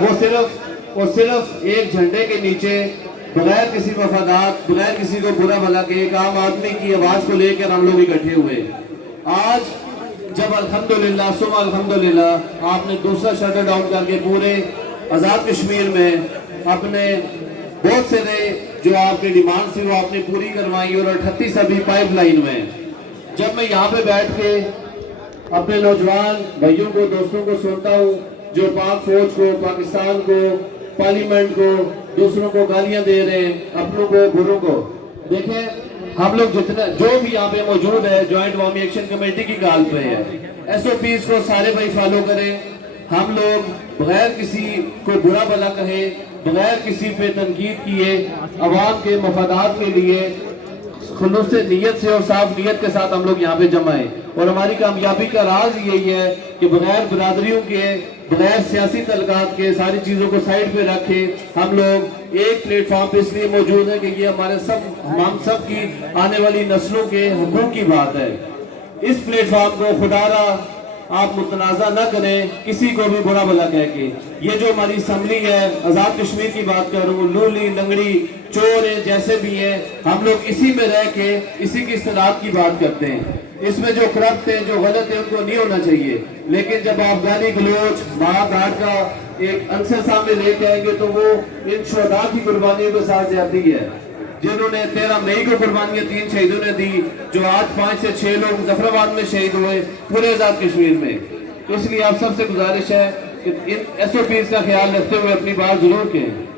وہ صرف ایک جھنڈے کے نیچے بغیر کسی مفادات، بغیر کسی کو برا بھلا کے ایک عام آدمی کی آواز کو لے کر ہم لوگ اکٹھے ہوئے۔ آج جب الحمدللہ ثم الحمدللہ آپ نے دوسرا شٹر ڈاؤن کر کے پورے آزاد کشمیر میں اپنے بہت سے جو آپ کی ڈیمانڈ تھی وہ آپ نے پوری کروائی، اور 38 ابھی پائپ لائن میں۔ جب میں یہاں پہ بیٹھ کے اپنے نوجوان بھائیوں کو، دوستوں کو سنتا ہوں جو پاک فوج کو، پاکستان کو، پارلیمنٹ کو، دوسروں کو گالیاں دے رہے ہیں، اپنوں کو، بروں کو، دیکھیں ہم لوگ جتنا جو بھی یہاں پہ موجود ہے جوائنٹ عوامی ایکشن کمیٹی کی کال پہ ہے، ایس او پیز کو سارے بھائی فالو کریں۔ ہم لوگ بغیر کسی کو برا بھلا کہے، بغیر کسی پہ تنقید کیے، عوام کے مفادات کے لیے خلوص نیت سے اور صاف نیت کے ساتھ ہم لوگ یہاں پہ جمع ہیں۔ اور ہماری کامیابی کا راز یہی ہے کہ بغیر برادریوں کے، بغیر سیاسی تعلقات کے، ساری چیزوں کو سائیڈ پہ رکھے ہم لوگ ایک پلیٹ فارم پہ اس لیے موجود ہیں کہ یہ ہم سب کی آنے والی نسلوں کے حقوق کی بات ہے۔ اس پلیٹ فارم کو خدا را آپ متنازع نہ کریں کسی کو بھی برا بھلا کہہ کے۔ یہ جو ہماری اسمبلی ہے، آزاد کشمیر کی بات کروں، لولی لنگڑی چور ہیں جیسے بھی ہیں، ہم لوگ اسی میں رہ کے اسی کی اصلاحات کی بات کرتے ہیں۔ اس میں جو کرپٹ ہیں، جو غلط ہیں، ان کو نہیں ہونا چاہیے، لیکن جب آپ گالی گلوچ مہا گھاٹ کا ایک عنصر سامنے لے کے آئیں گے تو وہ ان شہداء کی قربانیوں کے ساتھ زیادتی ہے، جنہوں نے 13 مئی کو قربانیاں 3 شہیدوں نے دی، جو آج 5 سے 6 لوگ مظفر آباد میں شہید ہوئے پورے آزاد کشمیر میں۔ تو اس لیے آپ سب سے گزارش ہے کہ ان ایس او پیز کا خیال رکھتے ہوئے اپنی بات ضرور کہیں۔